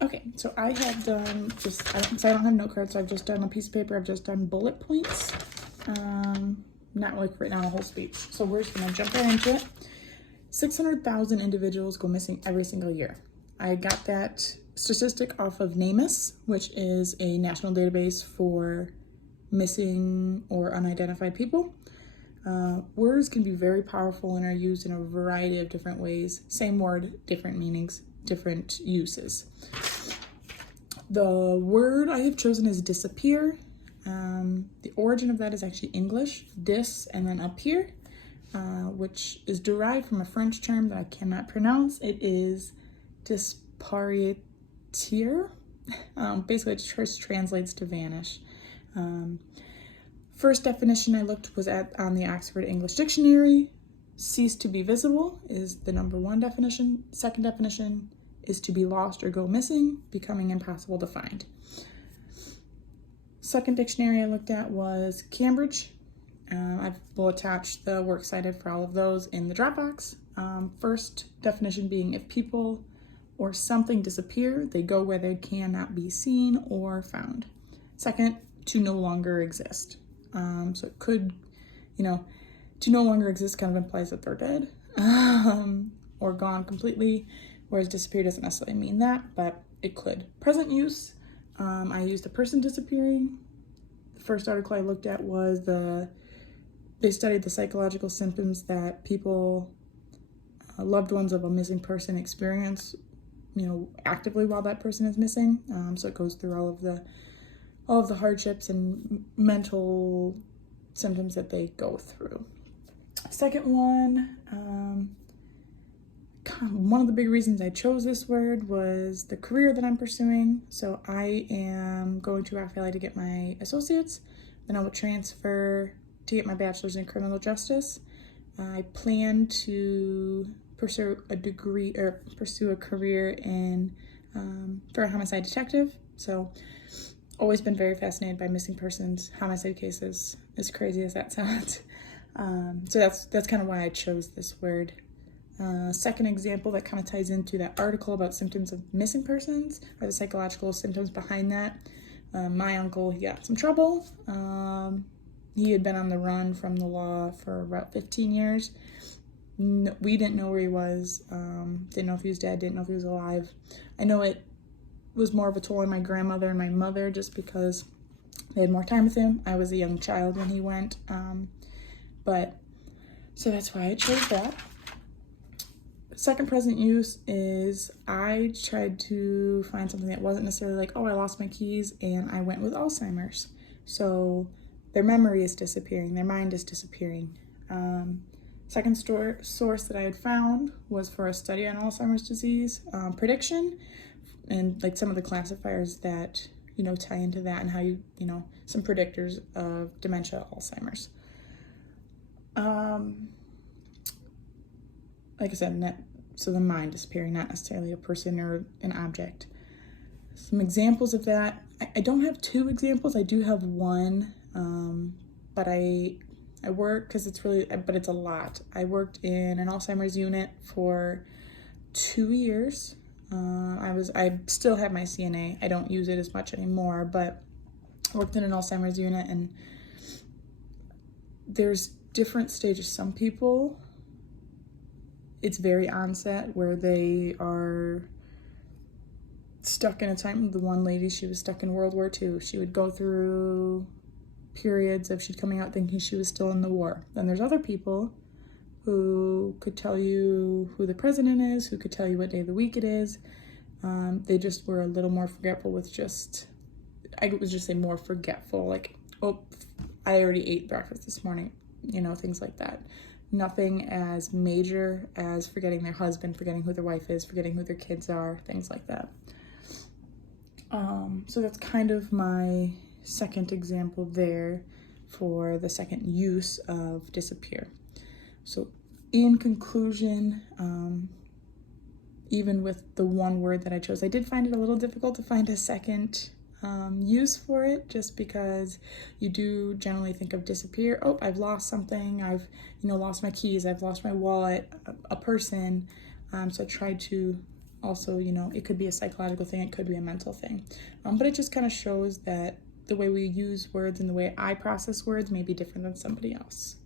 Okay, so I have done since I don't have note cards, so I've just done a piece of paper. I've just done bullet points, not like written out a whole speech. So we're just gonna jump right into it. 600,000 individuals go missing every single year. I got that statistic off of NamUs, which is a national database for missing or unidentified people. Words can be very powerful and are used in a variety of different ways. Same word, different meanings, different uses. The word I have chosen is disappear. The origin of that is actually English, dis and then appear, which is derived from a French term that I cannot pronounce. It is disparitir. Basically, it just translates to vanish. First definition I looked was on the Oxford English Dictionary. Cease to be visible is the number one definition. Second definition is to be lost or go missing, becoming impossible to find. Second dictionary I looked at was Cambridge. I will attach the works cited for all of those in the Dropbox. First definition being if people or something disappear, they go where they cannot be seen or found. Second, to no longer exist. So it could, to no longer exist kind of implies that they're dead or gone completely, whereas disappear doesn't necessarily mean that, but it could. Present use, I used a person disappearing. The first article I looked at was they studied the psychological symptoms that people, loved ones of a missing person experience, actively while that person is missing. So it goes through all of the hardships and mental symptoms that they go through. Second one of the big reasons I chose this word was the career that I'm pursuing. So I am going to Raffaele to get my associates, then I will transfer to get my bachelor's in criminal justice. I plan to pursue a career in for a homicide detective. So always been very fascinated by missing persons, homicide cases, as crazy as that sounds. So that's kind of why I chose this word. Second example that kind of ties into that article about symptoms of missing persons, or the psychological symptoms behind that. My uncle, he got some trouble. He had been on the run from the law for about 15 years. We didn't know where he was, didn't know if he was dead, didn't know if he was alive. I know it was more of a toll on my grandmother and my mother just because they had more time with him. I was a young child when he went, so that's why I chose that. Second present use is I tried to find something that wasn't necessarily like, oh, I lost my keys, and I went with Alzheimer's. So their memory is disappearing, their mind is disappearing. Second source that I had found was for a study on Alzheimer's disease prediction, and like some of the classifiers that tie into that, and how some predictors of dementia, Alzheimer's. Like I said, so the mind disappearing, not necessarily a person or an object. Some examples of that. I don't have two examples. I do have one, but I work because it's a lot. I worked in an Alzheimer's unit for 2 years. I still have my CNA. I don't use it as much anymore, but I worked in an Alzheimer's unit, and there's different stages. Some people, it's very onset where they are stuck in a time. The one lady, she was stuck in World War II. She would go through periods of she'd coming out thinking she was still in the war. Then there's other people who could tell you who the president is, who could tell you what day of the week it is. They just were a little more forgetful I would just say more forgetful, like, oh, I already ate breakfast this morning, things like that. Nothing as major as forgetting their husband, forgetting who their wife is, forgetting who their kids are, things like that. So that's kind of my second example there for the second use of disappear. So in conclusion, even with the one word that I chose, I did find it a little difficult to find a second use for it, just because you do generally think of disappear. Oh, I've lost something. I've lost my keys. I've lost my wallet, a person. So I tried to Also, you know, it could be a psychological thing, it could be a mental thing. But it just kind of shows that the way we use words and the way I process words may be different than somebody else.